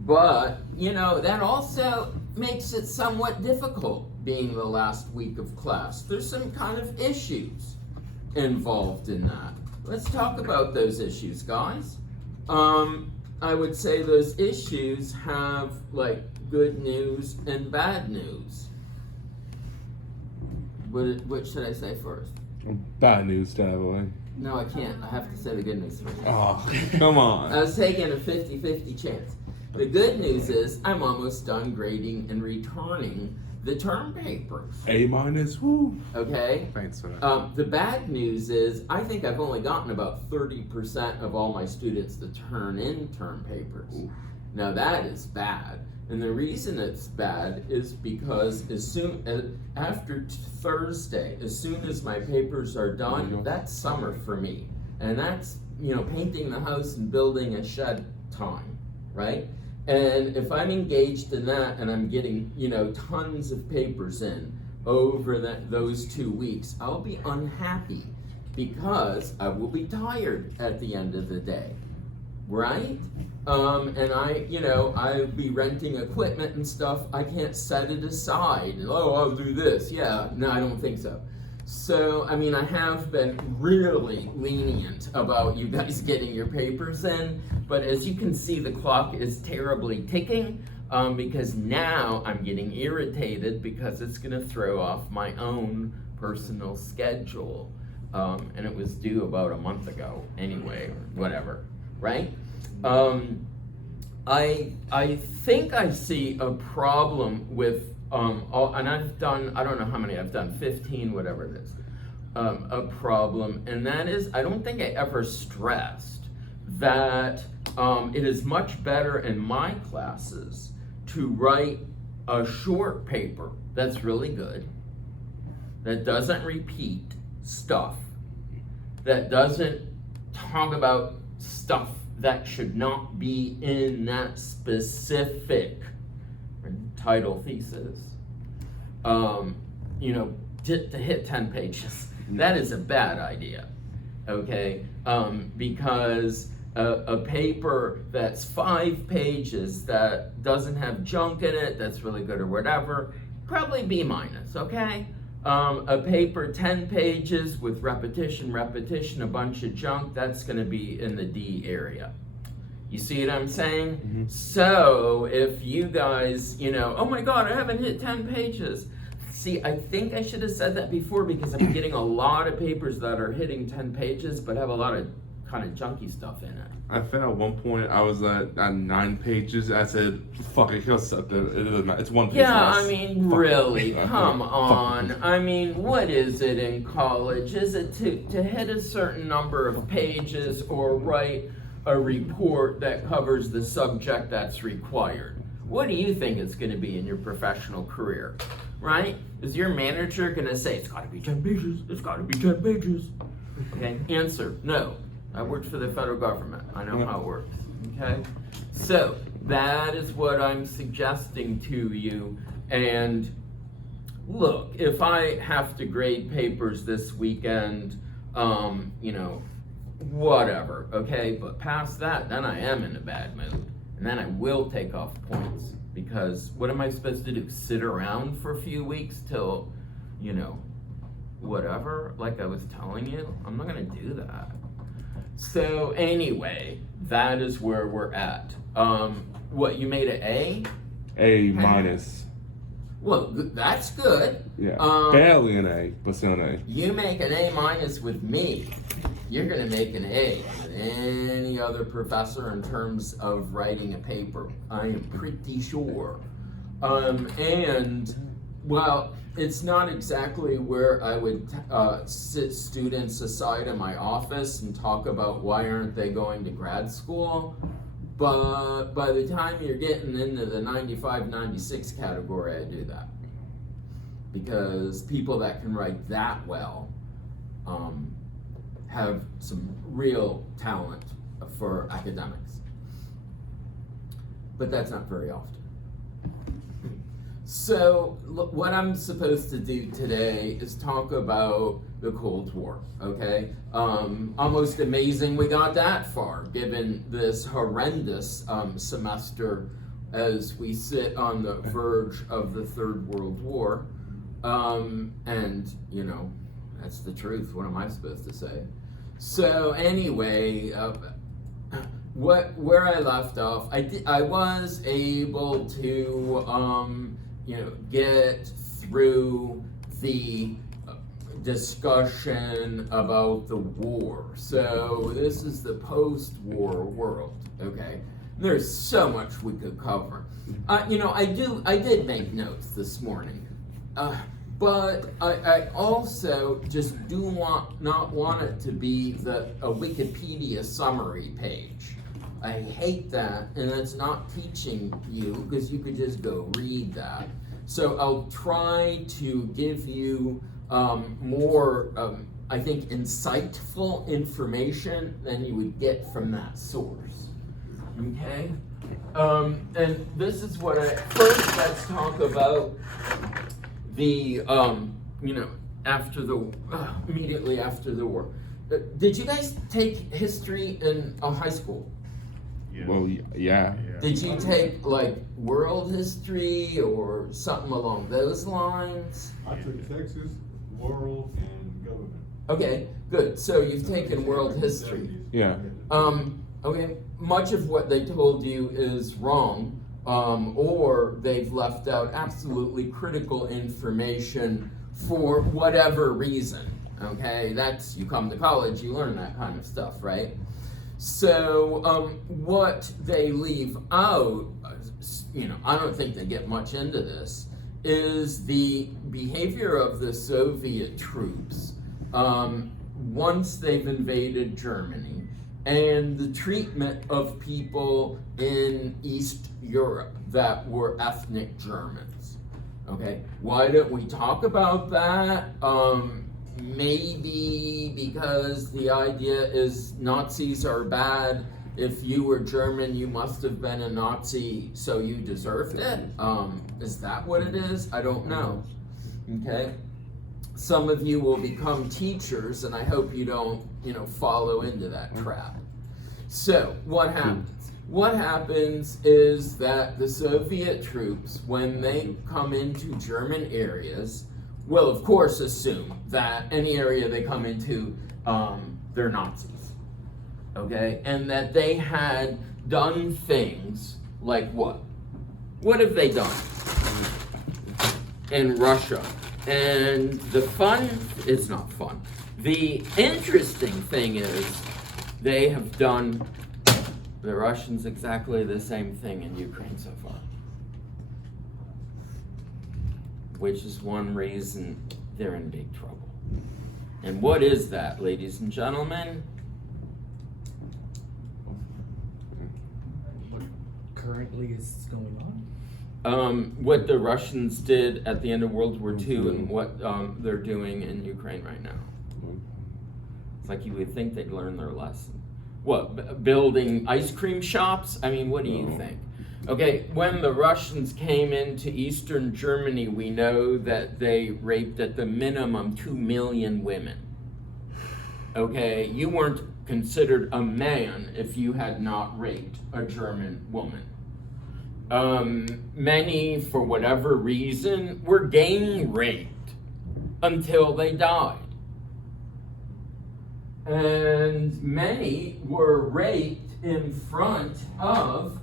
But, that also makes it somewhat difficult being the last week of class. There's some kind of issues involved in that. Let's talk about those issues, guys. I would say those issues have good news and bad news. What should I say first? Bad news, definitely. No, I can't. I have to say the good news first. Oh, come on. I was taking a 50-50 chance. The good news is I'm almost done grading and returning the term papers. A-, woo. Okay? Thanks for that. The bad news is I think I've only gotten about 30% of all my students to turn in term papers. Oof. Now that is bad. And the reason it's bad is because after Thursday, as soon as my papers are done, that's summer for me. And that's, painting the house and building a shed time, right? And if I'm engaged in that and I'm getting, tons of papers in over those 2 weeks, I'll be unhappy because I will be tired at the end of the day, right? And I'll be renting equipment and stuff. I can't set it aside. I'll do this. Yeah, no, I don't think so. So, I have been really lenient about you guys getting your papers in, but as you can see, the clock is terribly ticking because now I'm getting irritated because it's going to throw off my own personal schedule. And it was due about a month ago anyway, or whatever, right? I think I see a problem with and I've done, I don't know how many I've done, 15, whatever it is, a problem, and that is, I don't think I ever stressed that it is much better in my classes to write a short paper that's really good, that doesn't repeat stuff, that doesn't talk about stuff that should not be in that specific title thesis, to hit 10 pages. That is a bad idea, okay? Because a paper that's 5 pages that doesn't have junk in it, that's really good or whatever, probably B-, okay? A paper 10 pages with repetition, a bunch of junk, that's gonna be in the D area. You see what I'm saying? Mm-hmm. So if you guys, oh my God, I haven't hit 10 pages. See, I think I should have said that before because I'm getting a lot of papers that are hitting 10 pages but have a lot of kind of junky stuff in it. I think at one point I was at 9 pages. I said, fuck it, it's 1 page Yeah, less. Really, come on. What is it in college? Is it to hit a certain number of pages or write a report that covers the subject that's required? What do you think it's going to be in your professional career, right? Is your manager going to say, it's got to be 10 pages, it's got to be 10 pages? Okay, answer, no. I worked for the federal government. I know how it works, okay? So, that is what I'm suggesting to you. And look, if I have to grade papers this weekend, whatever, okay? But past that, then I am in a bad mood. And then I will take off points because what am I supposed to do? Sit around for a few weeks till, whatever, like I was telling you? I'm not gonna do that. So anyway, that is where we're at. What, you made an A? A-. Well, that's good. Yeah, barely an A, but still an A. You make an A- with me, you're gonna make an A with any other professor in terms of writing a paper. I am pretty sure. Well, it's not exactly where I would sit students aside in my office and talk about why aren't they going to grad school, but by the time you're getting into the 95, 96 category, I do that. Because people that can write that well have some real talent for academics. But that's not very often. So, look, what I'm supposed to do today is talk about the Cold War, okay? Almost amazing we got that far, given this horrendous semester as we sit on the verge of the Third World War. And, you know, that's the truth. What am I supposed to say? So anyway, where I left off, I was able to, you know, get through the discussion about the war. So this is the post-war world, okay? There's so much we could cover. You know, I did make notes this morning, but I also just do not want it to be a Wikipedia summary page. I hate that, and it's not teaching you, because you could just go read that. So I'll try to give you more, I think, insightful information than you would get from that source. Okay? And this is what first let's talk about the, you know, immediately after the war. Did you guys take history in high school? Yeah. Well, yeah. Did you take like world history or something along those lines? I took Texas, world, and government. Okay, good. So you've taken world history. Yeah. Okay, much of what they told you is wrong, or they've left out absolutely critical information for whatever reason. Okay, that's, you come to college, you learn that kind of stuff, right? So what they leave out, you know, I don't think they get much into this, is the behavior of the Soviet troops once they've invaded Germany, and the treatment of people in East Europe that were ethnic Germans. Okay, why don't we talk about that? Maybe because the idea is Nazis are bad. If you were German, you must have been a Nazi, so you deserved it. Is that what it is? I don't know. Okay. Some of you will become teachers, and I hope you don't, you know, follow into that trap. So what happens? What happens is that the Soviet troops, when they come into German areas, will of course assume that any area they come into, they're Nazis, okay? And that they had done things like what? What have they done in Russia? And it's not fun. The interesting thing is they have done, the Russians, exactly the same thing in Ukraine so far. Which is one reason they're in big trouble. And what is that, ladies and gentlemen? What currently is going on? What the Russians did at the end of World War II and what they're doing in Ukraine right now. It's like you would think they'd learn their lesson. What, building ice cream shops? I mean, what do you think? Okay, when the Russians came into Eastern Germany, we know that they raped at the minimum 2 million women. Okay, you weren't considered a man if you had not raped a German woman. Many, for whatever reason, were gang raped until they died. And many were raped in front of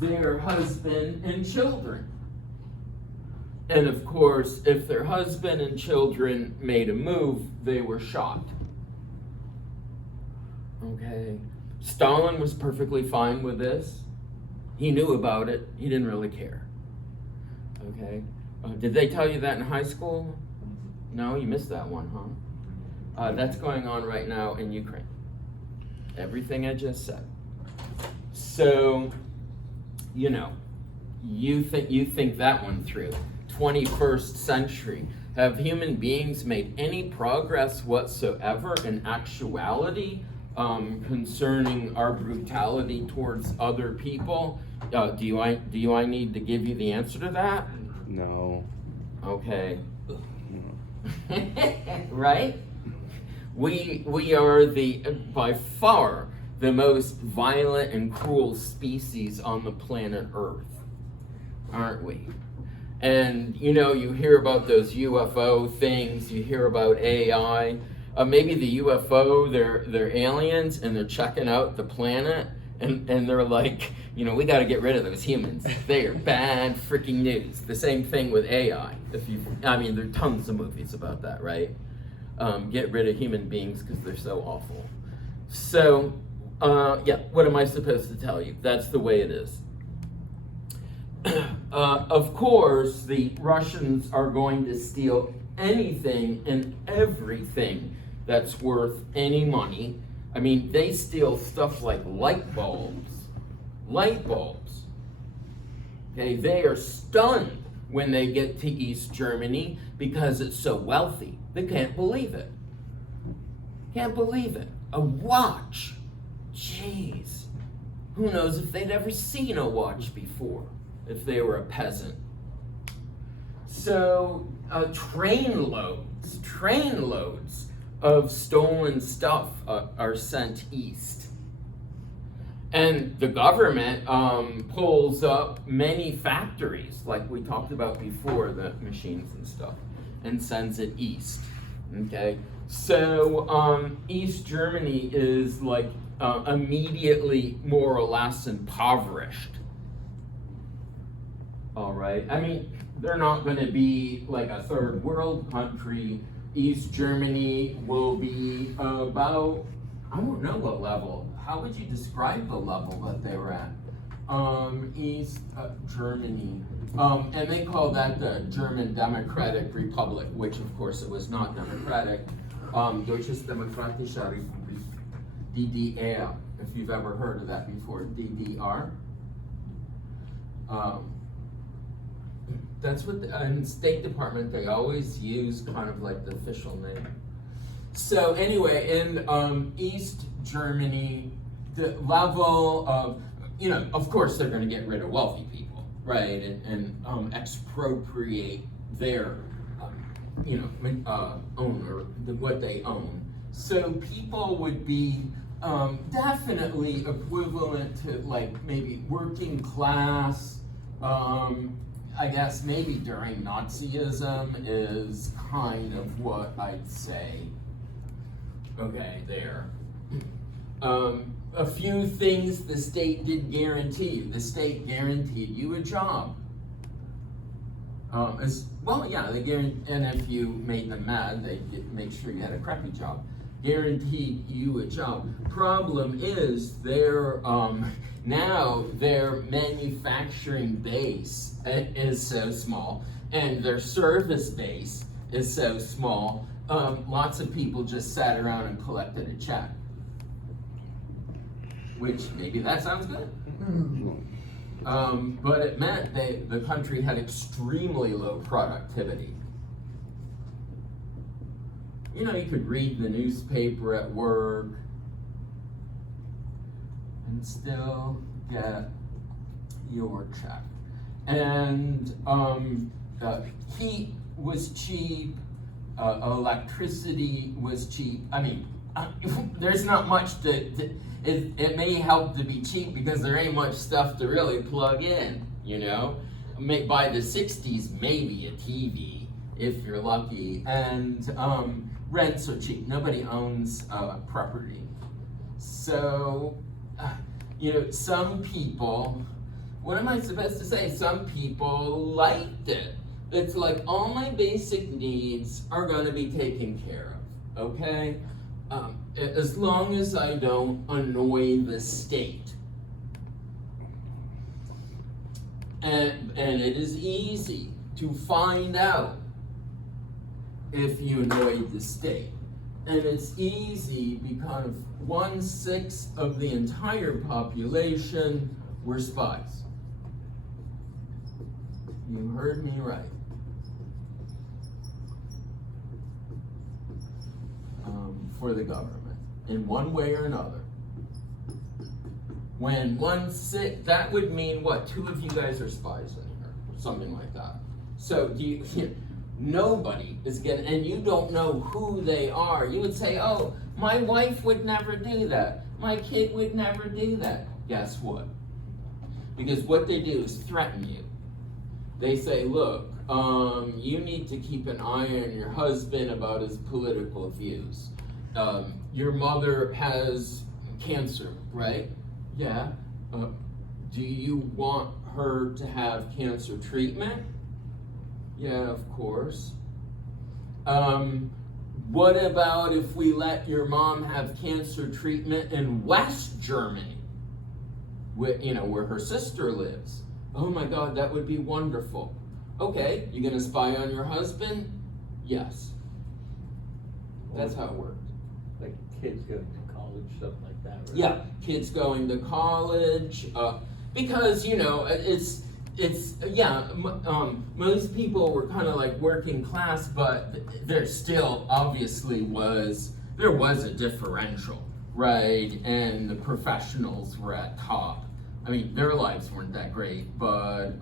their husband and children. And of course, if their husband and children made a move, they were shot. Okay. Stalin was perfectly fine with this. He knew about it. He didn't really care. Okay. Did they tell you that in high school? No, you missed that one, huh? That's going on right now in Ukraine. Everything I just said. So, you know, you think that one through. 21st century. Have human beings made any progress whatsoever in actuality concerning our brutality towards other people? Do I need to give you the answer to that? No. Okay. Right? We are by far the most violent and cruel species on the planet Earth, aren't we? And you know, you hear about those UFO things, you hear about AI. Maybe the UFO, they're aliens and they're checking out the planet, and they're like, you know, we got to get rid of those humans. They are bad freaking news. The same thing with AI. I mean, there are tons of movies about that, right? Get rid of human beings because they're so awful. So, yeah, what am I supposed to tell you? That's the way it is. Of course, the Russians are going to steal anything and everything that's worth any money. I mean, they steal stuff like light bulbs. Light bulbs. Okay, they are stunned when they get to East Germany because it's so wealthy. They can't believe it. Can't believe it. A watch. Jeez. Who knows if they'd ever seen a watch before, if they were a peasant. So, trainloads of stolen stuff are sent east. And the government pulls up many factories, like we talked about before, the machines and stuff, and sends it east. Okay? So, East Germany is like immediately more or less impoverished. All right? I mean, they're not going to be like a third world country. East Germany will be about, I don't know what level. How would you describe the level that they were at? East Germany. And they call that the German Democratic Republic, which of course it was not democratic. Deutsches Demokratische Republik, DDR, if you've ever heard of that before, DDR. That's what, in State Department, they always use kind of like the official name. So anyway, in East Germany, the level of, you know, of course they're going to get rid of wealthy people, right? And expropriate their, own, or what they own. So people would be definitely equivalent to like maybe working class, I guess maybe during Nazism is kind of what I'd say. Okay, there. A few things the state did guarantee you. The state guaranteed you a job. They guaranteed, and if you made them mad, they'd make sure you had a crappy job. Guaranteed you a job. Problem is, now their manufacturing base is so small, and their service base is so small. Lots of people just sat around and collected a check. Which, maybe that sounds good. But it meant the country had extremely low productivity. You know, you could read the newspaper at work and still get your check. And heat was cheap, electricity was cheap. I mean, there's not much it may help to be cheap because there ain't much stuff to really plug in, you know? By the 60s, maybe a TV, if you're lucky. And rents are cheap. Nobody owns property. So, some people, what am I supposed to say? Some people liked it. It's like all my basic needs are going to be taken care of, okay? As long as I don't annoy the state. And it is easy to find out if you annoy the state. And it's easy because 1/6 of the entire population were spies. You heard me right. For the government, in one way or another. When 1/6, that would mean what? 2 of you guys are spies in here, something like that. So Nobody is getting, and you don't know who they are. You would say, oh, my wife would never do that. My kid would never do that. Guess what? Because what they do is threaten you. They say, look, you need to keep an eye on your husband about his political views. Your mother has cancer, right? Yeah. Do you want her to have cancer treatment? Yeah, of course. What about if we let your mom have cancer treatment in West Germany, where her sister lives? Oh my God, that would be wonderful. Okay, you gonna spy on your husband? Yes. That's how it worked. Like kids going to college, stuff like that, right? Yeah, kids going to college, because most people were kind of like working class, but there still obviously was a differential, right? And the professionals were at top. I mean, their lives weren't that great, but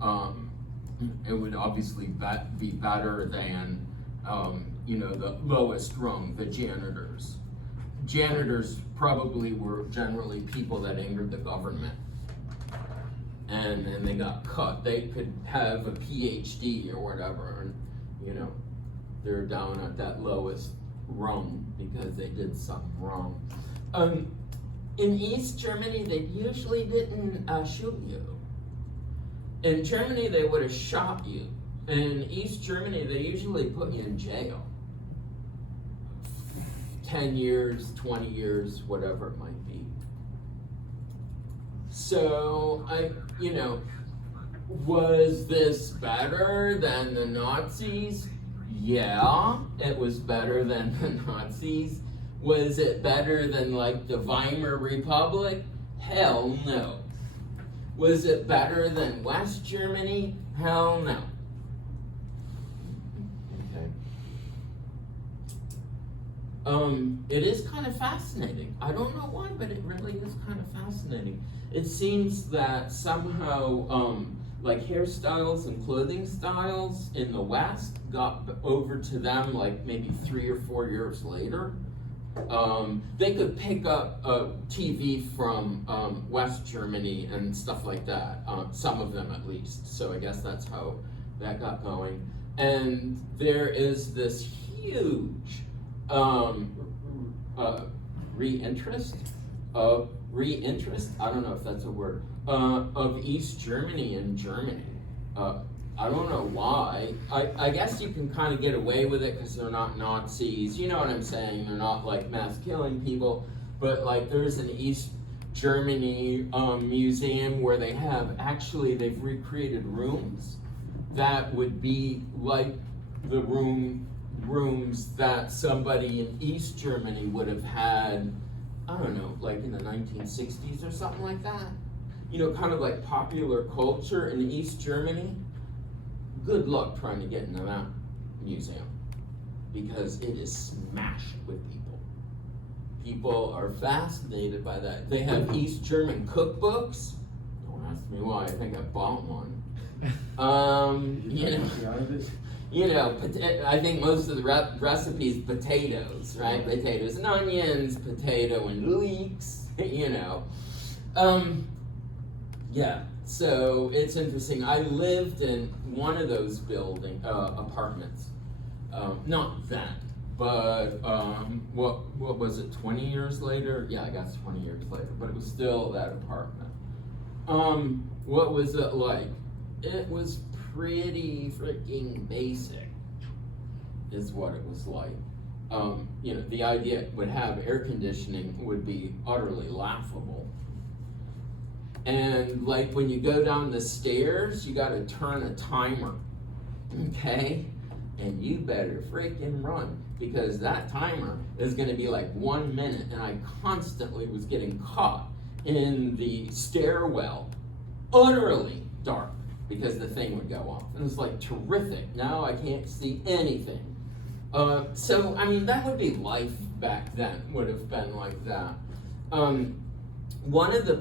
it would obviously be better than the lowest rung, the janitors. Janitors probably were generally people that angered the government. And then they got cut. They could have a PhD or whatever, and they're down at that lowest rung because they did something wrong. In East Germany, they usually didn't shoot you. In Germany, they would have shot you. In East Germany, they usually put you in jail. 10 years, 20 years, whatever it might be. So, was this better than the Nazis? Yeah, it was better than the Nazis. Was it better than like the Weimar Republic? Hell no. Was it better than West Germany? Hell no. It is kind of fascinating. I don't know why, but it really is kind of fascinating. It seems that somehow, like hairstyles and clothing styles in the West got over to them like maybe 3 or 4 years later. They could pick up a TV from West Germany and stuff like that, some of them at least. So I guess that's how that got going. And there is this huge reinterest, I don't know if that's a word, of East Germany and Germany. I don't know why. I guess you can kind of get away with it because they're not Nazis. You know what I'm saying? They're not like mass killing people. But like there's an East Germany museum where they've recreated rooms that would be like the rooms that somebody in East Germany would have had, I don't know, like in the 1960s or something like that. Kind of like popular culture in East Germany. Good luck trying to get into that museum because it is smashed with people. People are fascinated by that. They have East German cookbooks. Don't ask me why. I think I bought one. I think most of the recipes potatoes, right? Potatoes and onions, potato and leeks, Yeah, so it's interesting. I lived in one of those apartments. Not that, but what was it, 20 years later? Yeah, I guess 20 years later, but it was still that apartment. What was it like? It was pretty freaking basic, is what it was like. The idea it would have air conditioning would be utterly laughable. And like when you go down the stairs, you gotta turn a timer, okay? And you better freaking run because that timer is gonna be like 1 minute, and I constantly was getting caught in the stairwell, utterly dark, because the thing would go off. And it was like terrific. Now I can't see anything. So, I mean, that would be life back then, would have been like that. One of the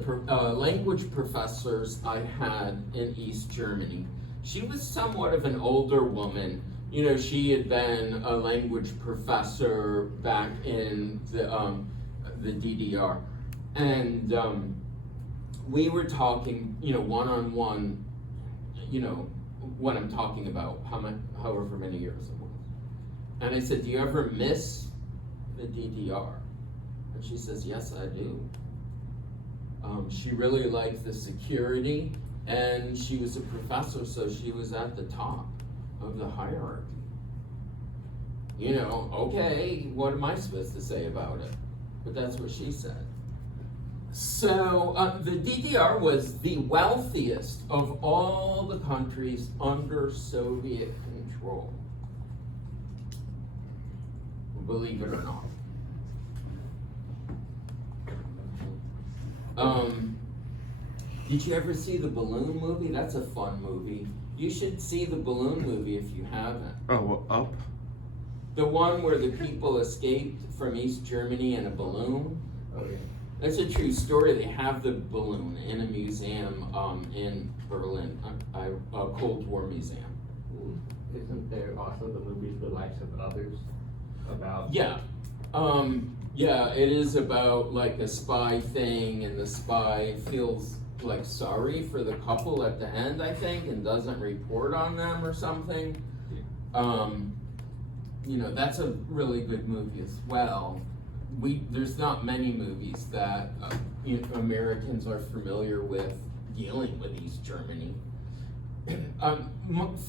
language professors I had in East Germany, she was somewhat of an older woman, You know, she had been a language professor back in the DDR, and we were talking, you know, one-on-one, you know, what I'm talking about, however many years it was. And I said, do you ever miss the DDR? And she says, yes, I do. She really liked the security, and she was a professor, so she was at the top of the hierarchy. You know, okay, what am I supposed to say about it? But that's what she said. So the DDR was the wealthiest of all the countries under Soviet control. Believe it or not. Did you ever see the Balloon movie? That's a fun movie. You should see the Balloon movie if you haven't. Oh, well, Up? The one where the people escaped from East Germany in a balloon. Oh, yeah. That's a true story. They have the balloon in a museum in Berlin, a Cold War museum. Isn't there also the movies The Lives of Others about? Yeah. Yeah, it is about like a spy thing, and the spy feels like sorry for the couple at the end, I think, and doesn't report on them or something. You know, that's a really good movie as well. There's not many movies that Americans are familiar with dealing with East Germany.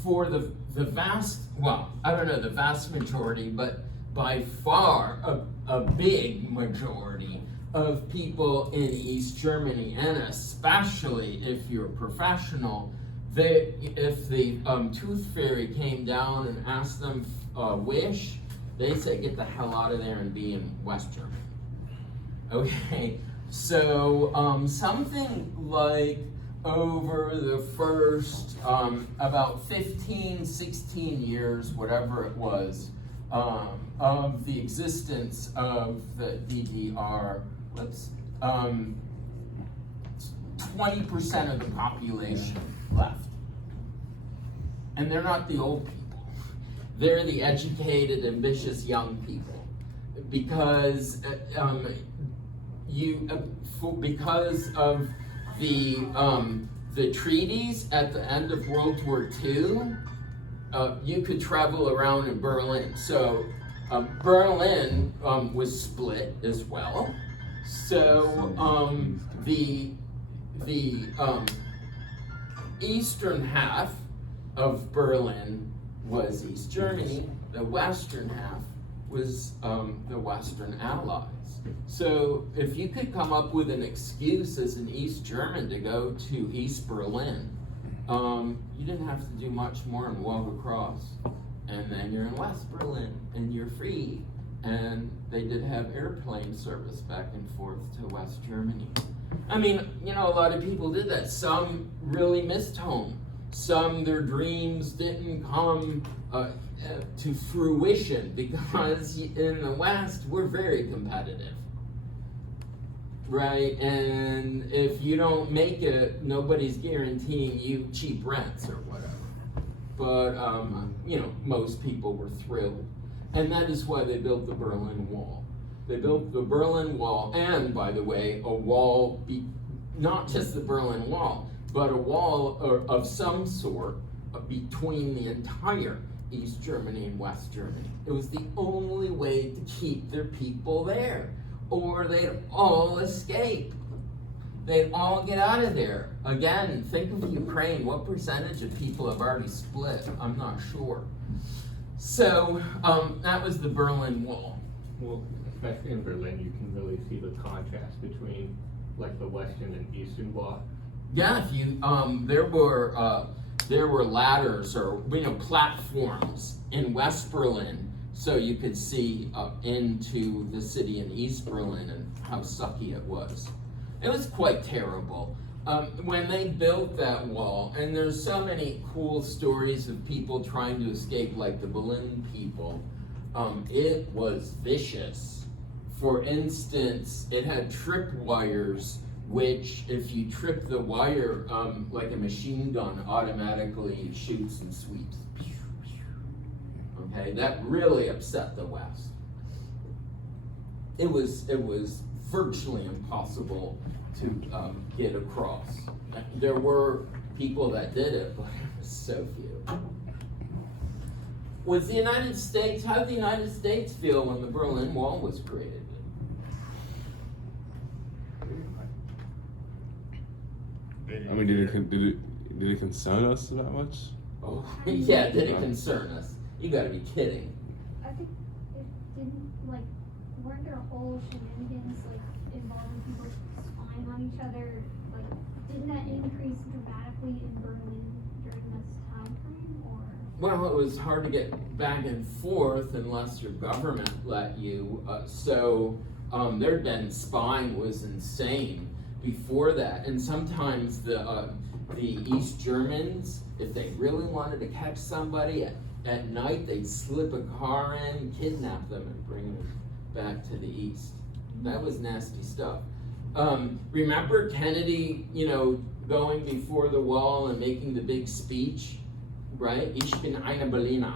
For the vast, well, I don't know the vast majority, but by far a big majority of people in East Germany, and especially if you're a professional, if the tooth fairy came down and asked them a wish, they say get the hell out of there and be in West Germany. Okay, so something like over the first about 15, 16 years, whatever it was, of the existence of the DDR, 20% of the population left. And they're not the old people. They're the educated, ambitious young people. Because because of the treaties at the end of World War II, you could travel around in Berlin. So Berlin was split as well. So the eastern half of Berlin was East Germany. The western half was the Western Allies. So if you could come up with an excuse as an East German to go to East Berlin, you didn't have to do much more than walk across, and then you're in West Berlin, and you're free. And they did have airplane service back and forth to West Germany. I mean, you know, a lot of people did that. Some really missed home. Some, their dreams didn't come to fruition because in the West, we're very competitive. Right, and if you don't make it, nobody's guaranteeing you cheap rents or whatever. But, you know, most people were thrilled. And that is why they built the Berlin Wall. They built the Berlin Wall, and by the way, a wall, not just the Berlin Wall, but a wall of some sort between the entire East Germany and West Germany. It was the only way to keep their people there, or they'd all escape. They'd all get out of there. Again, think of Ukraine. What percentage of people have already split? I'm not sure. So that was the Berlin Wall. Well, especially in Berlin, you can really see the contrast between like the Western and Eastern Bloc. Yeah, if you there were ladders or platforms in West Berlin, so you could see into the city in East Berlin and how sucky it was. It was quite terrible. When they built that wall, and there's so many cool stories of people trying to escape, like the Berlin people, it was vicious. For instance, it had tripwires, which if you trip the wire, like a machine gun automatically shoots and sweeps. Okay, that really upset the West. It was virtually impossible to get across. There were people that did it, but it was so few. Was the United States, how did the United States feel when the Berlin Wall was created? I mean, did it concern us that much? Oh, yeah, did it concern us? You gotta be kidding. I think it didn't, like, weren't there whole shenanigans, like, involving people spying on each other? Like, didn't that increase dramatically in Berlin during this time frame, or? Well, it was hard to get back and forth unless your government let you. There'd been spying was insane before that, and sometimes the East Germans, if they really wanted to catch somebody at night, they'd slip a car in, kidnap them, and bring them back to the East. That was nasty stuff. Remember Kennedy, going before the wall and making the big speech, right? Ich bin eine Berliner.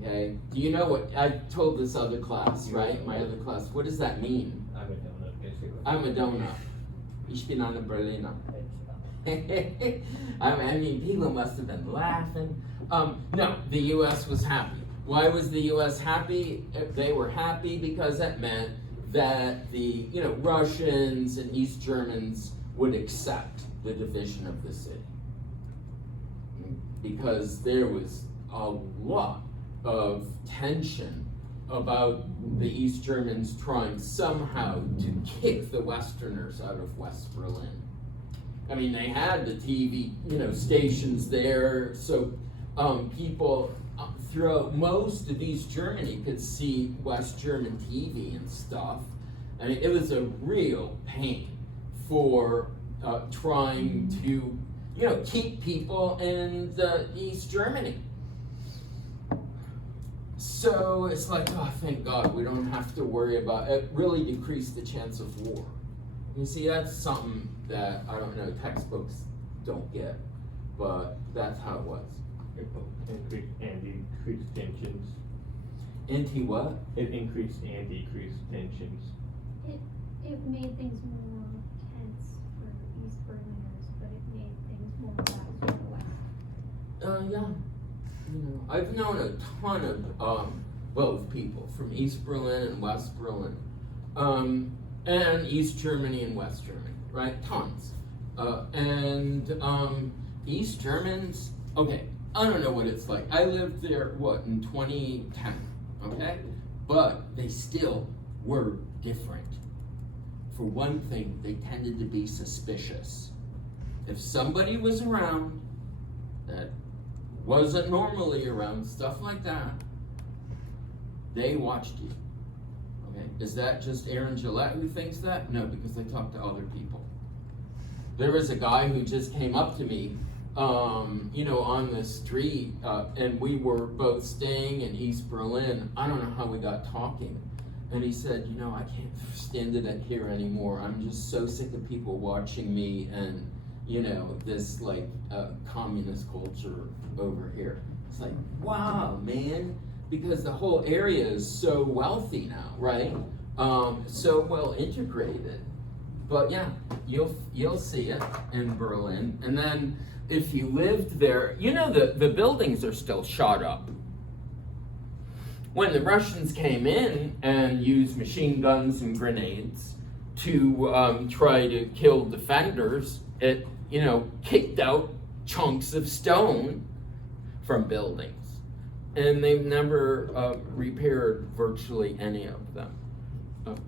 Okay? Do you know what, I told this other class, right? My other class, what does that mean? I'm a donut, basically. I'm a donut. Ich bin eine Berliner. I mean, people must have been laughing. No, the U.S. was happy. Why was the U.S. happy? They were happy because that meant that the Russians and East Germans would accept the division of the city, because there was a lot of tension about the East Germans trying somehow to kick the Westerners out of West Berlin. I mean, they had the TV, stations there, so people throughout most of East Germany could see West German TV and stuff. I mean, it was a real pain for trying to, keep people in East Germany. So it's like, oh, thank God, we don't have to worry about it. Really decreased the chance of war. You see, that's something that, I don't know, textbooks don't get, but that's how it was. It increased and decreased tensions. Anti what? It increased and decreased tensions. It made things more tense for East Berliners, but it made things more relaxed for the West. Yeah. I've known a ton of both people from East Berlin and West Berlin, and East Germany and West Germany, right? Tons. East Germans, okay, I don't know what it's like. I lived there, in 2010, okay? But they still were different. For one thing, they tended to be suspicious. If somebody was around that wasn't normally around, stuff like that, they watched you. Okay, is that just Aaron Gillette who thinks that? No, because I talked to other people. There was a guy who just came up to me, on the street, and we were both staying in East Berlin. I don't know how we got talking. And he said, I can't stand it here anymore. I'm just so sick of people watching me and, this communist culture over here. It's like, wow, man, because the whole area is so wealthy now, right? So well integrated. But yeah, you'll see it in Berlin. And then if you lived there, the buildings are still shot up. When the Russians came in and used machine guns and grenades to try to kill defenders, it kicked out chunks of stone from buildings, and they've never repaired virtually any of them.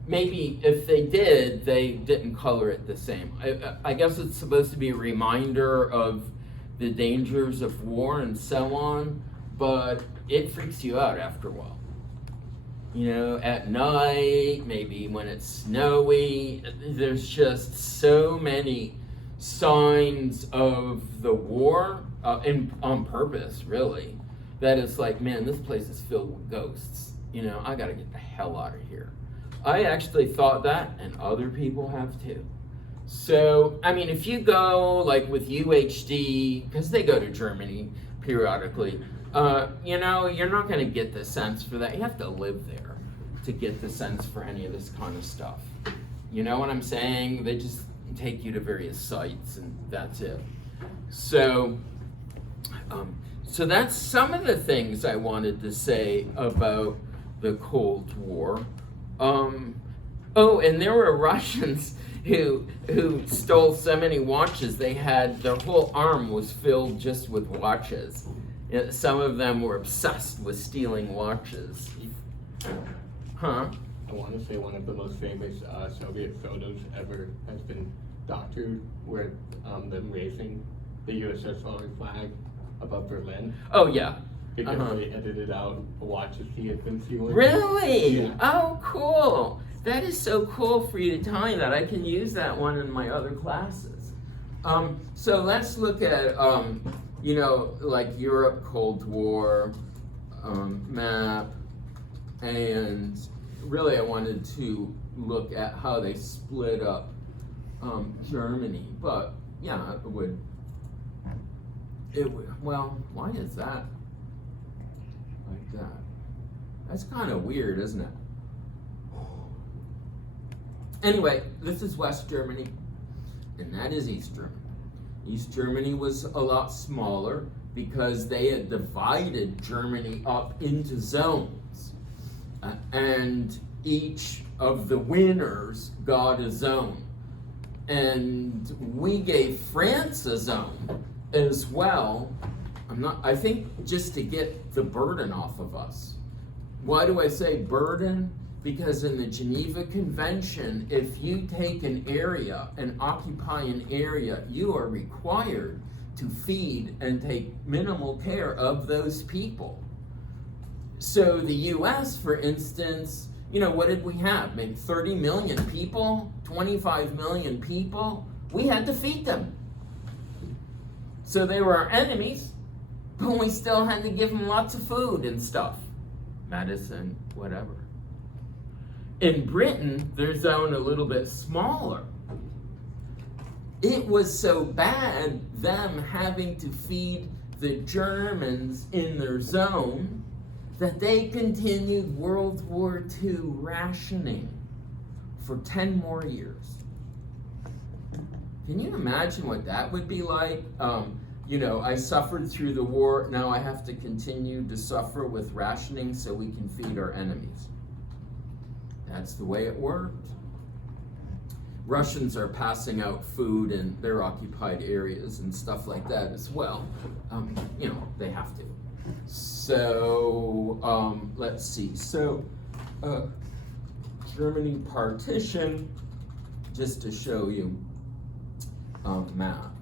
Maybe if they did, they didn't color it the same. I guess it's supposed to be a reminder of the dangers of war and so on, but it freaks you out after a while. At night, maybe when it's snowy, there's just so many signs of the war, and on purpose, really, that it's like, man, this place is filled with ghosts. I gotta get the hell out of here. I actually thought that, and other people have too. So, I mean, if you go like with UHD, because they go to Germany periodically, you know, you're not going to get the sense for that. You have to live there to get the sense for any of this kind of stuff. You know what I'm saying? They just take you to various sites and that's it. So, so that's some of the things I wanted to say about the Cold War. Oh, and there were Russians who stole so many watches. They had, their whole arm was filled just with watches. Some of them were obsessed with stealing watches. Huh? I want to say one of the most famous Soviet photos ever has been doctored, where them raising the USSR flag above Berlin. Oh, yeah. Because they edited out watches he had been stealing. Really? Yeah. Oh, cool. That is so cool for you to tell me that. I can use that one in my other classes. So let's look at, you know, like Europe Cold War map, and really I wanted to look at how they split up Germany, but yeah, it would, well, why is that like that? That's kind of weird, isn't it? Anyway, this is West Germany, and that is East Germany. East Germany was a lot smaller because they had divided Germany up into zones, and each of the winners got a zone. And we gave France a zone as well. I think just to get the burden off of us. Why do I say burden? Because in the Geneva Convention, if you take an area and occupy an area, you are required to feed and take minimal care of those people. So the US, for instance, you know, what did we have? Maybe 30 million people, 25 million people. We had to feed them. So they were our enemies, but we still had to give them lots of food and stuff. Medicine, whatever. In Britain, their zone a little bit smaller. It was so bad, them having to feed the Germans in their zone, that they continued World War II rationing for 10 more years. Can you imagine what that would be like? You know, I suffered through the war, now I have to continue to suffer with rationing so we can feed our enemies. That's the way it worked. Russians are passing out food in their occupied areas and stuff like that as well. You know, they have to. So, let's see. So, Germany partition, just to show you map.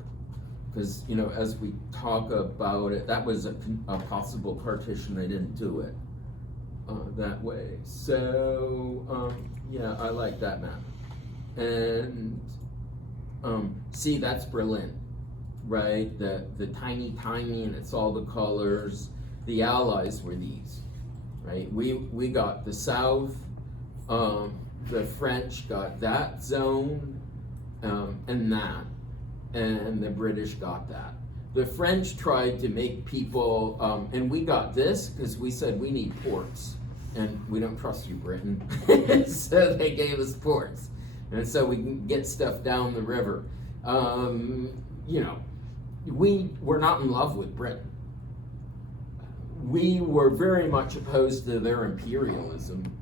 Because, you know, as we talk about it, that was a possible partition. They didn't do it that way. So, yeah, I like that map. And see, that's Berlin, right? The tiny, and it's all the colors. The Allies were these, right? We got the South. The French got that zone and that, and the British got that. The French tried to make people, and we got this because we said we need ports, and we don't trust you, Britain. So they gave us ports. And so we can get stuff down the river. You know, we were not in love with Britain. We were very much opposed to their imperialism.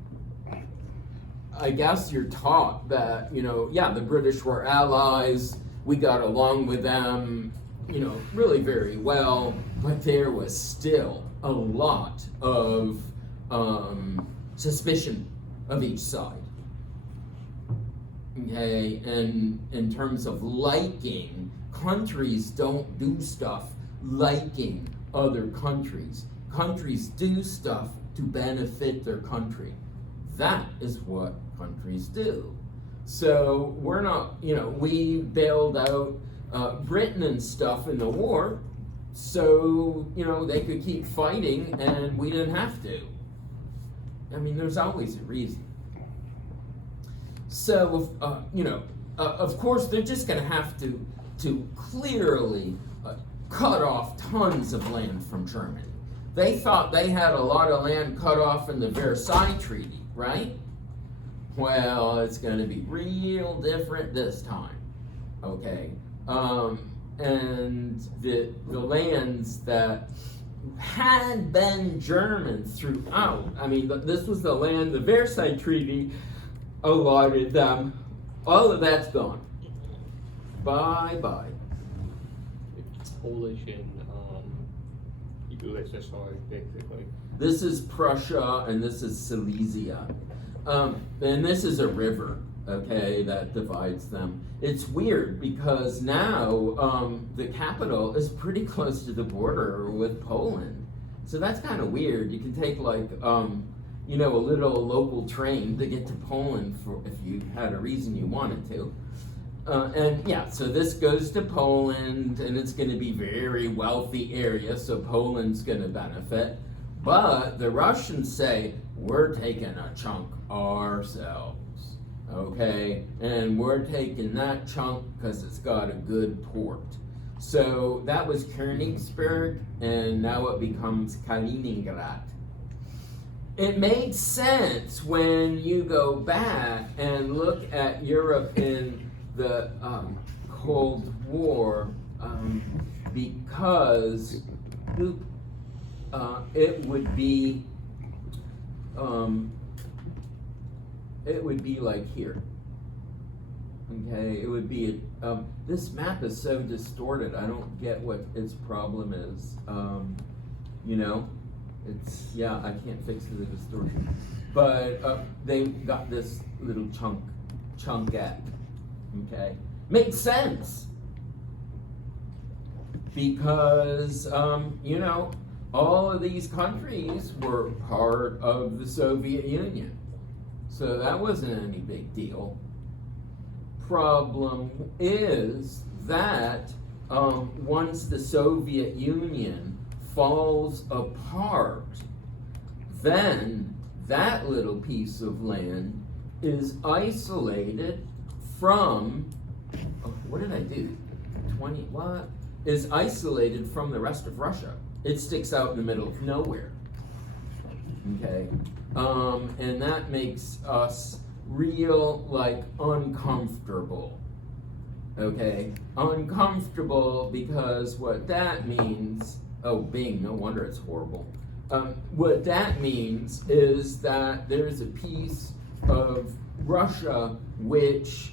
I guess you're taught that, you know, yeah, the British were allies, we got along with them, you know, really very well, but there was still a lot of suspicion of each side. Okay, and in terms of liking, countries don't do stuff liking other countries. Countries do stuff to benefit their country. That is what countries do. So we're not, you know, we bailed out Britain and stuff in the war, so, you know, they could keep fighting and we didn't have to. I mean, there's always a reason. So, you know, of course, they're just going to have to clearly cut off tons of land from Germany. They thought they had a lot of land cut off in the Versailles Treaty, right? Well, it's going to be real different this time, okay? And the lands that had been German throughout, I mean, this was the land the Versailles Treaty allotted them. All of that's gone. Bye-bye. It's Polish and USSR, basically. This is Prussia and this is Silesia. And this is a river, okay, that divides them. It's weird because now the capital is pretty close to the border with Poland. So that's kind of weird. You can take like, you know, a little local train to get to Poland for if you had a reason you wanted to. And yeah, so this goes to Poland, and it's going to be very wealthy area, so Poland's going to benefit. But the Russians say, we're taking a chunk ourselves, okay? And we're taking that chunk because it's got a good port. So that was Königsberg, and now it becomes Kaliningrad. It made sense when you go back and look at Europe in the Cold War, because it would be like here. Okay, it would be this map is so distorted. I don't get what its problem is. You know, it's I can't fix the distortion. But they got this little chunkette. Okay, makes sense because you know, all of these countries were part of the Soviet Union, so that wasn't any big deal. Problem is that once the Soviet Union falls apart, then that little piece of land is isolated from, what did I do? 20, what? Is isolated from the rest of Russia. It sticks out in the middle of nowhere. Okay? And that makes us real, like, uncomfortable. Okay? Uncomfortable because what that means, oh, Bing, no wonder it's horrible. What that means is that there's a piece of Russia which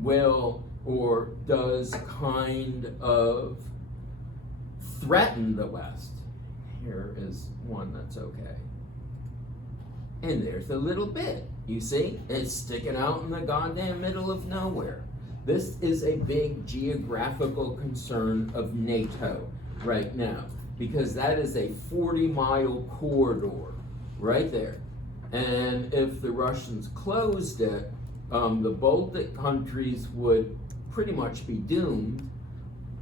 will or does kind of threaten the West. Here is one that's okay. And there's a little bit. You see? It's sticking out in the goddamn middle of nowhere. This is a big geographical concern of NATO right now, because that is a 40-mile corridor right there. And if the Russians closed it, the Baltic countries would pretty much be doomed,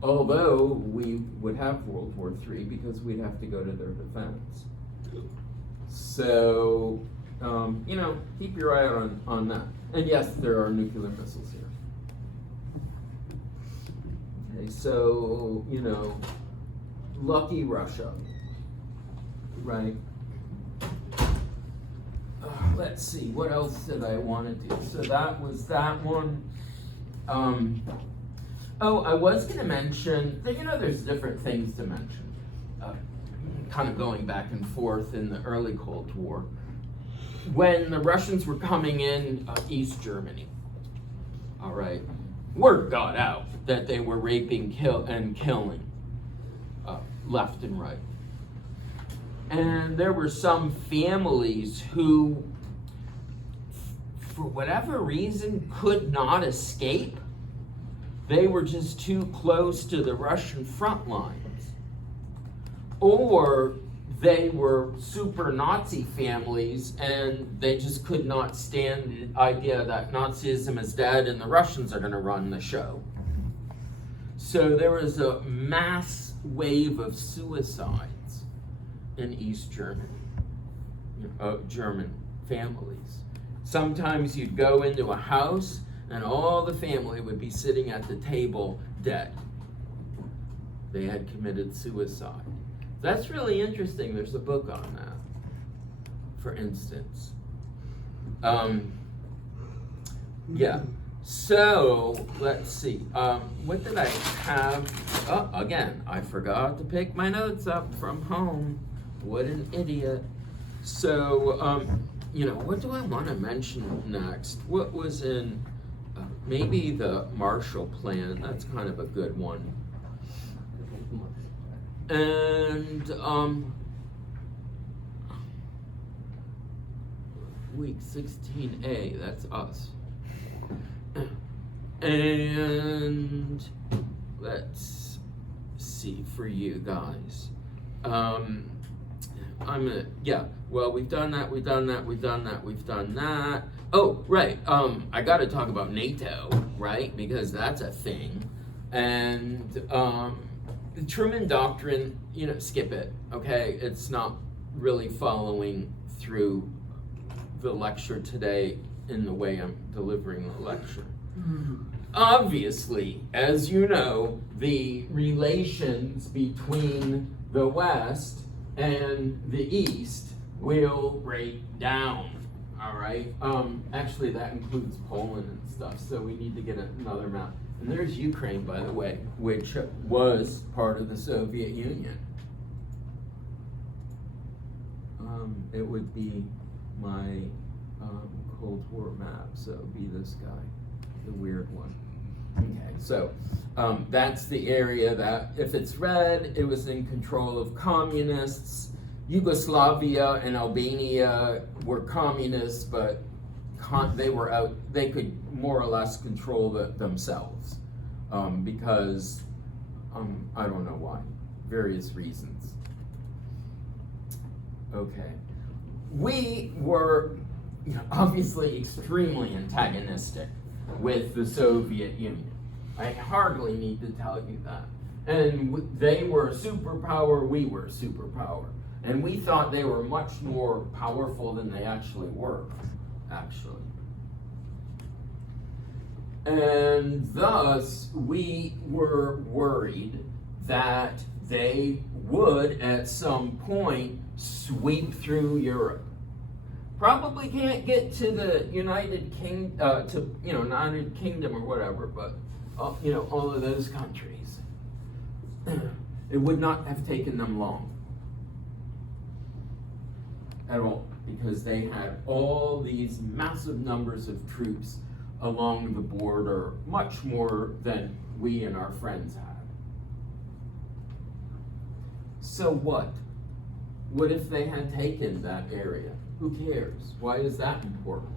although we would have World War III because we'd have to go to their defense. So, you know, keep your eye on that. And yes, there are nuclear missiles here. Okay, so, you know, lucky Russia, right? Let's see, what else did I want to do? So that was that one. Oh, I was going to mention, you know, there's different things to mention. Kind of going back and forth in the early Cold War. When the Russians were coming in East Germany, all right, word got out that they were raping and killing left and right. And there were some families who, for whatever reason, could not escape. They were just too close to the Russian front lines. Or they were super Nazi families and they just could not stand the idea that Nazism is dead and the Russians are going to run the show. So there was a mass wave of suicides in East Germany, German families. Sometimes you'd go into a house and all the family would be sitting at the table dead. They had committed suicide. That's really interesting. There's a book on that, for instance. Yeah. So, let's see. What did I have? Oh, again, I forgot to pick my notes up from home. What an idiot. So, what do I want to mention next? What was in maybe the Marshall Plan? That's kind of a good one. And, week 16A, that's us. And let's see for you guys. We've done that. Oh, right. I gotta talk about NATO, right? Because that's a thing. And the Truman Doctrine, skip it, okay? It's not really following through the lecture today in the way I'm delivering the lecture. Obviously, as you know, the relations between the West and the East will break down, all right? Actually, that includes Poland and stuff, so we need to get another map. And there's Ukraine, by the way, which was part of the Soviet Union. It would be my Cold War map, so it would be this guy, the weird one. Okay, so that's the area that, if it's red, it was in control of communists. Yugoslavia and Albania were communists, but they were out. They could more or less control themselves because I don't know why, various reasons. Okay, we were obviously extremely antagonistic with the Soviet Union. I hardly need to tell you that. And they were a superpower, we were a superpower. And we thought they were much more powerful than they actually were, actually. And thus, we were worried that they would, at some point, sweep through Europe. Probably can't get to the United Kingdom or whatever, but all of those countries. It would not have taken them long at all, because they had all these massive numbers of troops along the border, much more than we and our friends had. So what? What if they had taken that area? Who cares? Why is that important?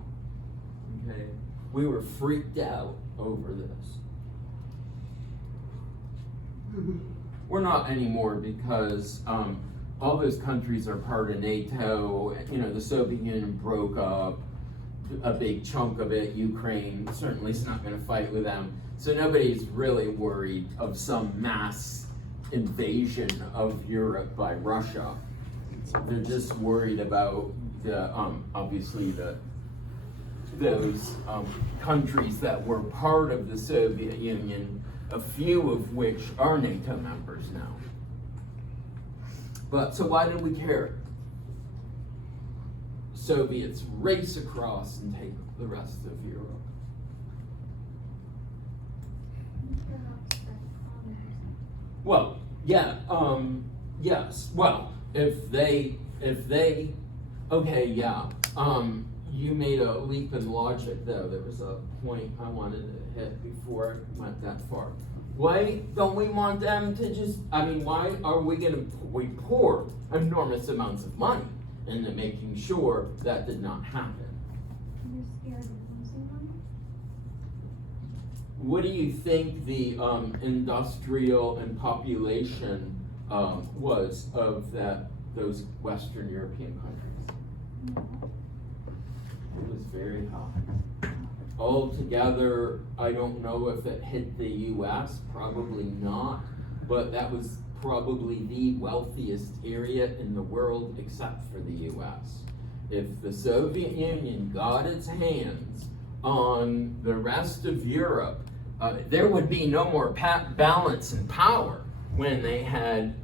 Okay, we were freaked out over this. We're not anymore, because all those countries are part of NATO. The Soviet Union broke up a big chunk of it. Ukraine certainly is not going to fight with them. So nobody's really worried of some mass invasion of Europe by Russia. They're just worried about those countries that were part of the Soviet Union, a few of which are NATO members now. But so why did we care? Soviets race across and take the rest of Europe. Well, yeah, yes. Well, if they, okay, yeah. You made a leap in logic, though. There was a point I wanted to hit before I went that far. Why don't we want them to just, why are we we pour enormous amounts of money into making sure that did not happen? You're scared of losing them? What do you think the industrial and population was of those Western European countries? It was very high. Altogether, I don't know if it hit the US, probably not, but that was probably the wealthiest area in the world except for the US. If the Soviet Union got its hands on the rest of Europe, there would be no more balance and power when they had,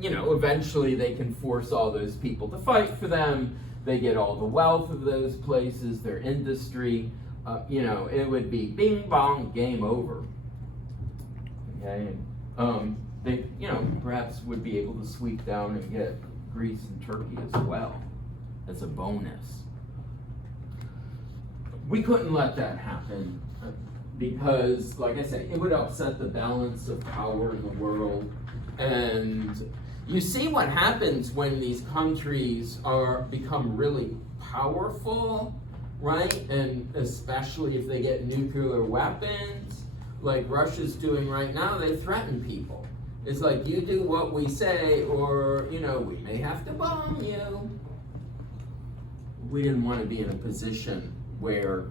eventually they can force all those people to fight for them. They get all the wealth of those places, their industry. It would be bing bong, game over. Okay, they, perhaps would be able to sweep down and get Greece and Turkey as well as a bonus. We couldn't let that happen because, like I say, it would upset the balance of power in the world. And you see what happens when these countries become really powerful, right? And especially if they get nuclear weapons, like Russia's doing right now. They threaten people. It's like, you do what we say, or we may have to bomb you. We didn't want to be in a position where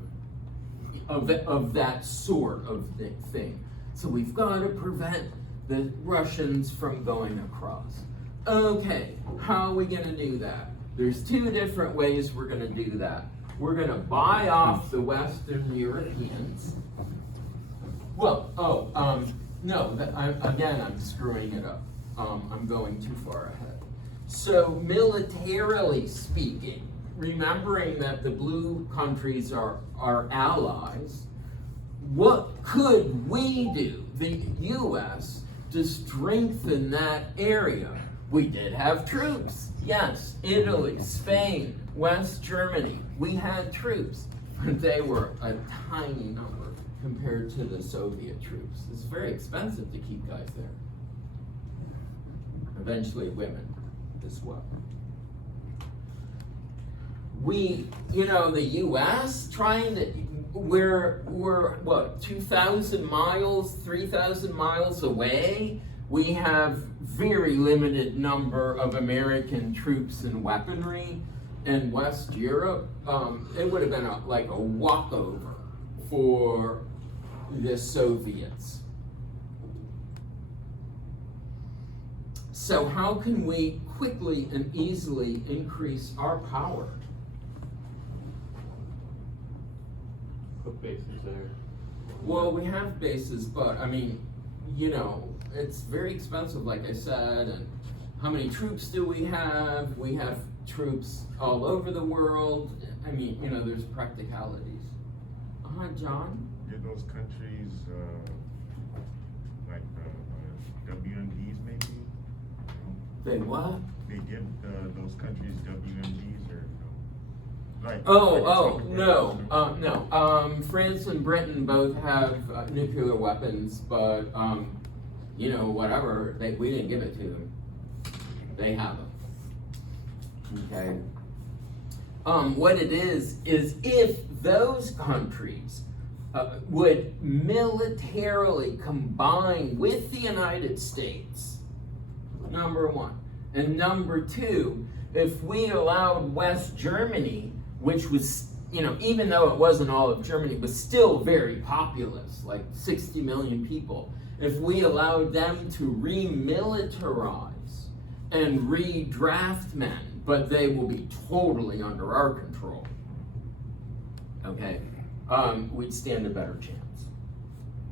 of that sort of thing. So we've got to prevent the Russians from going across. Okay, how are we going to do that? There's two different ways we're going to do that. We're going to buy off the Western Europeans. Well, no, I'm screwing it up. I'm going too far ahead. So militarily speaking, remembering that the blue countries are our allies, what could we do, the U.S., to strengthen that area? We did have troops. Yes, Italy, Spain, West Germany, we had troops, but they were a tiny number compared to the Soviet troops. It's very expensive to keep guys there. Eventually women as well. We, the U.S. we're what, 2,000 miles, 3,000 miles away. We have very limited number of American troops and weaponry. In West Europe, it would have been like a walkover for the Soviets. So how can we quickly and easily increase our power? Put bases there. Well, we have bases, but it's very expensive, like I said, and how many troops do we have? We have troops all over the world. There's practicalities. John? Get those countries, like WMDs maybe? They what? They give those countries WMDs or no. France and Britain both have nuclear weapons, but whatever. We didn't give it to them. They have them. Okay. What it is if those countries would militarily combine with the United States, number one, and number two, if we allowed West Germany, which was, even though it wasn't all of Germany, was still very populous, like 60 million people, if we allowed them to remilitarize and redraft men, but they will be totally under our control, okay, we'd stand a better chance.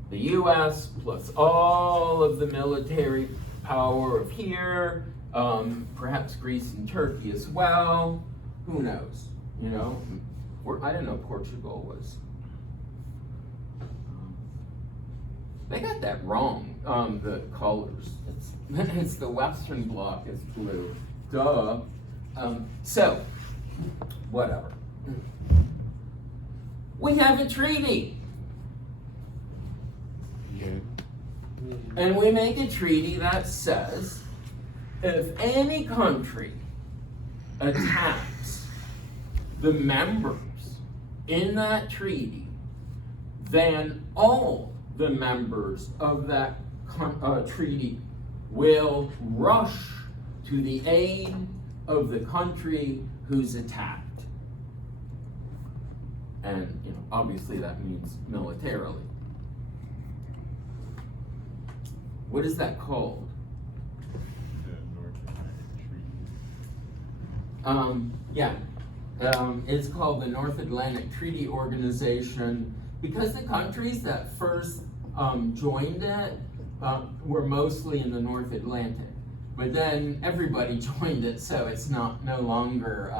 The U.S. plus all of the military power of here, perhaps Greece and Turkey as well, who knows, I didn't know Portugal was, they got that wrong, the colors. It's the Western Bloc is blue, duh. So, whatever. We have a treaty. Yeah. And we make a treaty that says if any country attacks the members in that treaty, then all the members of that treaty will rush to the aid of the country who's attacked. And obviously that means militarily. What is that called? the North Atlantic Treaty. Yeah. It's called the North Atlantic Treaty Organization because the countries that first joined it were mostly in the North Atlantic. But then everybody joined it, so it's no longer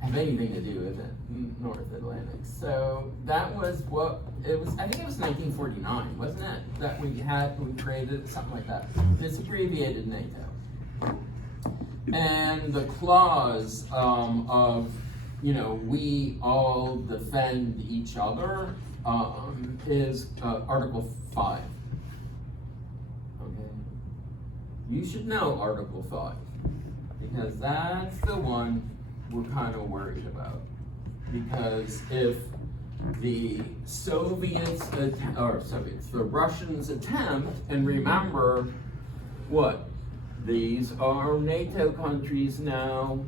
have anything to do with it, North Atlantic. So that was what it was. I think it was 1949, wasn't it? That we created something like that. It's abbreviated NATO. And the clause of, we all defend each other is Article 5. Okay? You should know Article 5 because that's the one we're kind of worried about. Because if the the Russians attempt, and remember what? These are NATO countries now.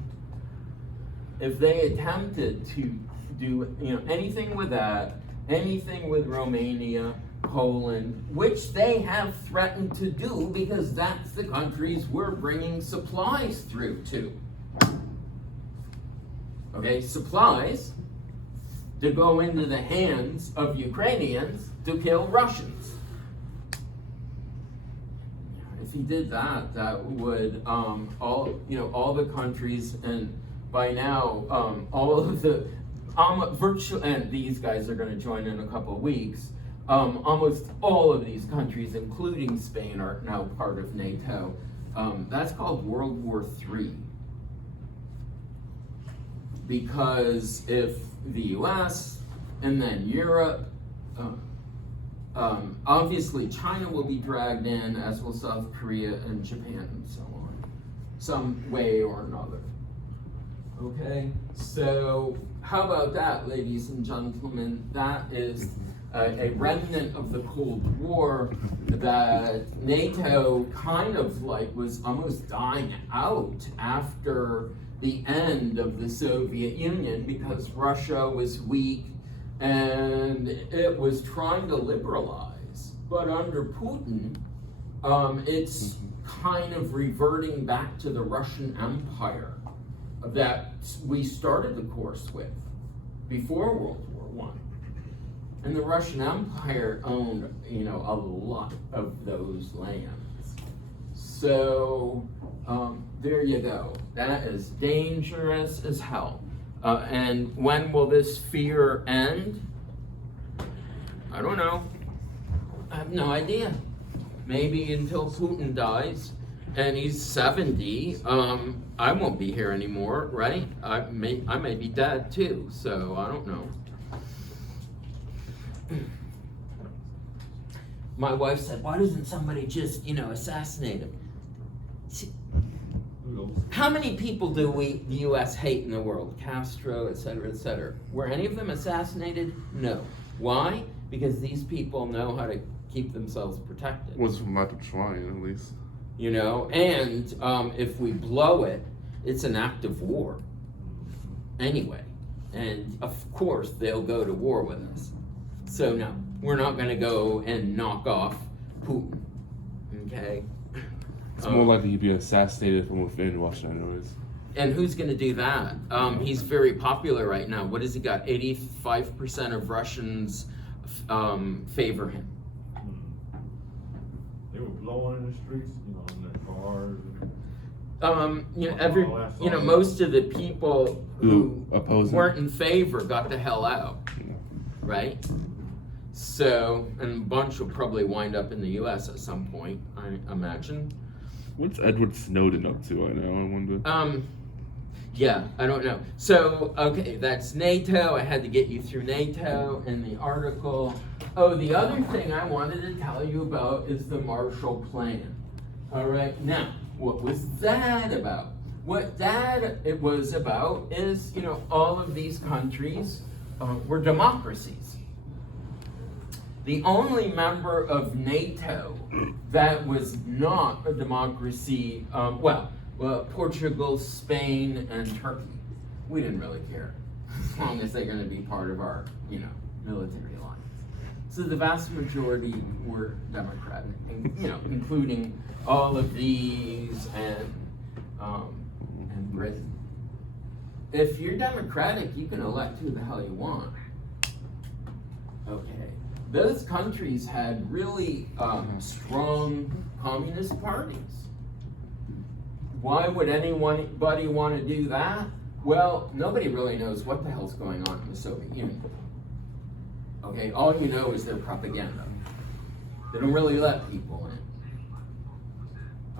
If they attempted to do anything with that, anything with Romania, Poland, which they have threatened to do because that's the countries we're bringing supplies through to. Okay, supplies to go into the hands of Ukrainians to kill Russians. If he did that, that would all the countries, and by now all of the virtual, and these guys are going to join in a couple of weeks. Almost all of these countries, including Spain, are now part of NATO. That's called World War III. Because if the U.S. and then Europe, obviously China will be dragged in, as will South Korea and Japan and so on, some way or another. Okay, so how about that, ladies and gentlemen? That is a remnant of the Cold War that NATO kind of was almost dying out after the end of the Soviet Union because Russia was weak and it was trying to liberalize. But under Putin, it's kind of reverting back to the Russian Empire that we started the course with before World War I. And the Russian Empire owned, a lot of those lands. So there you go. That is dangerous as hell. And when will this fear end? I don't know. I have no idea. Maybe until Putin dies and he's 70. I won't be here anymore, right? I may be dead too, so I don't know. My wife said, why doesn't somebody just, assassinate him? How many people do the U.S. hate in the world? Castro, et cetera, et cetera. Were any of them assassinated? No. Why? Because these people know how to keep themselves protected. Was not trying, at least. And if we blow it, it's an act of war. Anyway. And of course, they'll go to war with us. So no, we're not going to go and knock off Putin. Okay? It's more likely he'd be assassinated from within Russia, anyways. And who's going to do that? He's very popular right now. What has he got? 85% of Russians favor him. They were blowing in the streets, in their cars. Most of the people who oppose weren't in favor got the hell out, right? So, and a bunch will probably wind up in the U.S. at some point, I imagine. What's Edward Snowden up to right now, I wonder? Yeah, I don't know. So, okay, that's NATO. I had to get you through NATO and the article. Oh, the other thing I wanted to tell you about is the Marshall Plan. All right, now, what was that about? What that was about is, all of these countries were democracies. The only member of NATO that was not a democracy, Portugal, Spain, and Turkey. We didn't really care, as long as they're going to be part of our, military alliance. So the vast majority were Democratic, including all of these and Britain. if you're Democratic, you can elect who the hell you want. Okay. Those countries had really strong communist parties. Why would anybody want to do that? Well, nobody really knows what the hell's going on in the Soviet Union. Okay, all you know is their propaganda. They don't really let people in.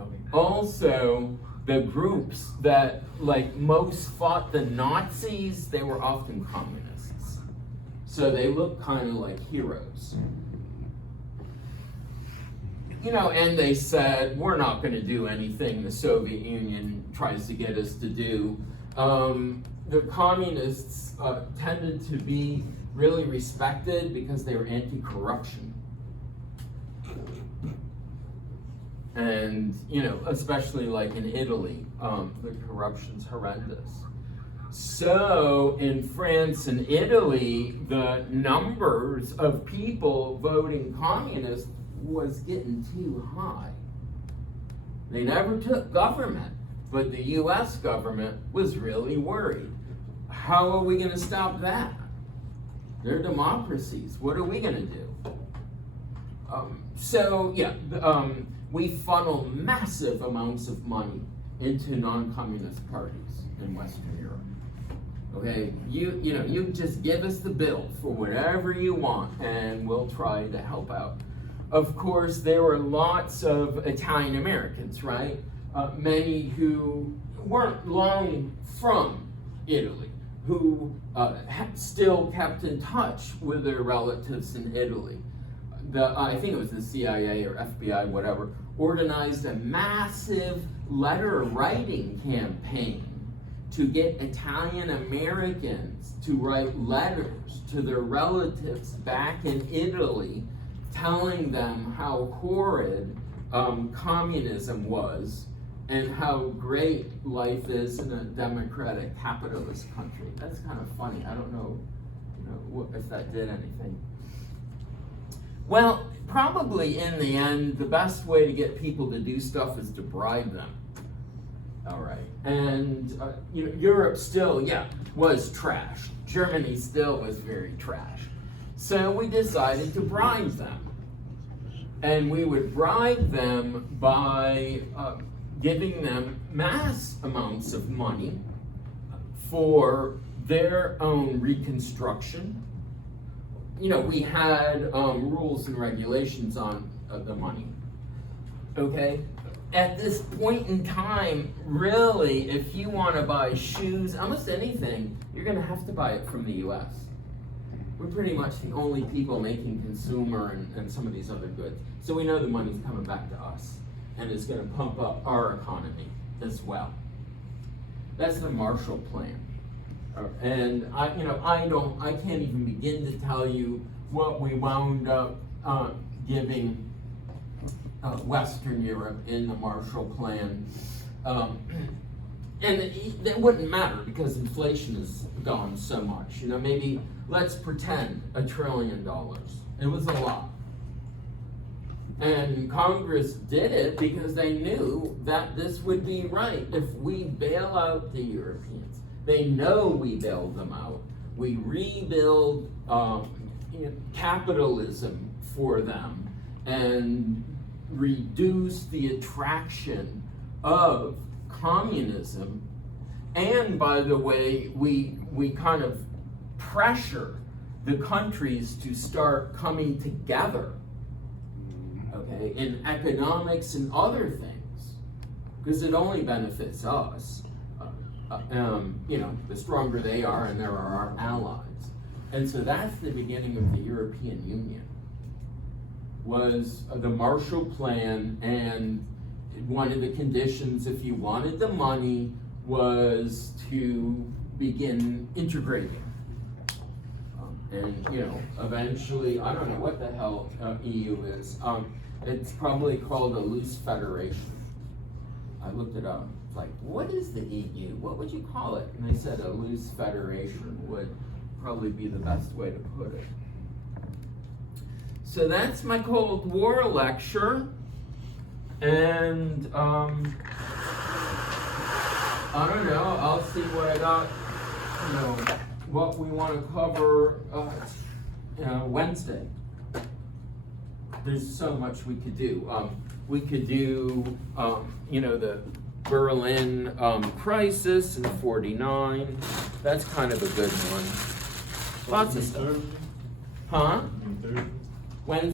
Okay. Also, the groups that like most fought the Nazis, they were often communists. So they look kind of like heroes. You know, and they said, we're not going to do anything the Soviet Union tries to get us to do. The communists tended to be really respected because they were anti-corruption. And, you know, especially like in Italy, the corruption's horrendous. So in France and Italy, the numbers of people voting communist was getting too high. They never took government, but the US government was really worried. How are we going to stop that? They're democracies. What are we going to do? We funnel massive amounts of money into non-communist parties in Western Europe. Okay, you just give us the bill for whatever you want, and we'll try to help out. Of course, there were lots of Italian Americans, right? Many who weren't long from Italy, who still kept in touch with their relatives in Italy. I think it was the CIA or FBI, whatever, organized a massive letter writing campaign to get Italian Americans to write letters to their relatives back in Italy, telling them how horrid communism was and how great life is in a democratic capitalist country. That's kind of funny. I don't know, if that did anything. Well, probably in the end, the best way to get people to do stuff is to bribe them. All right, and Europe still, was trash. Germany still was very trash. So we decided to bribe them. And we would bribe them by giving them mass amounts of money for their own reconstruction. We had rules and regulations on the money. Okay? At this point in time, really, if you want to buy shoes, almost anything, you're going to have to buy it from the US. We're pretty much the only people making consumer and some of these other goods. So we know the money's coming back to us, and it's going to pump up our economy as well. That's the Marshall Plan. And I can't even begin to tell you what we wound up giving Western Europe in the Marshall Plan. And it wouldn't matter because inflation has gone so much. Maybe let's pretend $1 trillion. It was a lot. And Congress did it because they knew that this would be right. If we bail out the Europeans, they know we bailed them out. We rebuild capitalism for them and reduce the attraction of communism. And by the way, we kind of pressure the countries to start coming together, okay, in economics and other things, because it only benefits us. The stronger they are, and there are our allies. And so that's the beginning of the European Union, was the Marshall Plan, and one of the conditions, if you wanted the money, was to begin integrating. Eventually, I don't know what the hell EU is. It's probably called a loose federation. I looked it up. It's like, what is the EU? What would you call it? And they said a loose federation would probably be the best way to put it. So that's my Cold War lecture. And I don't know, I'll see what I got you know, what we wanna cover, Wednesday. There's so much we could do. We could do, the Berlin, crisis in '49. That's kind of a good one. Lots of stuff. Thursday? Huh? Thursday? Wednesday.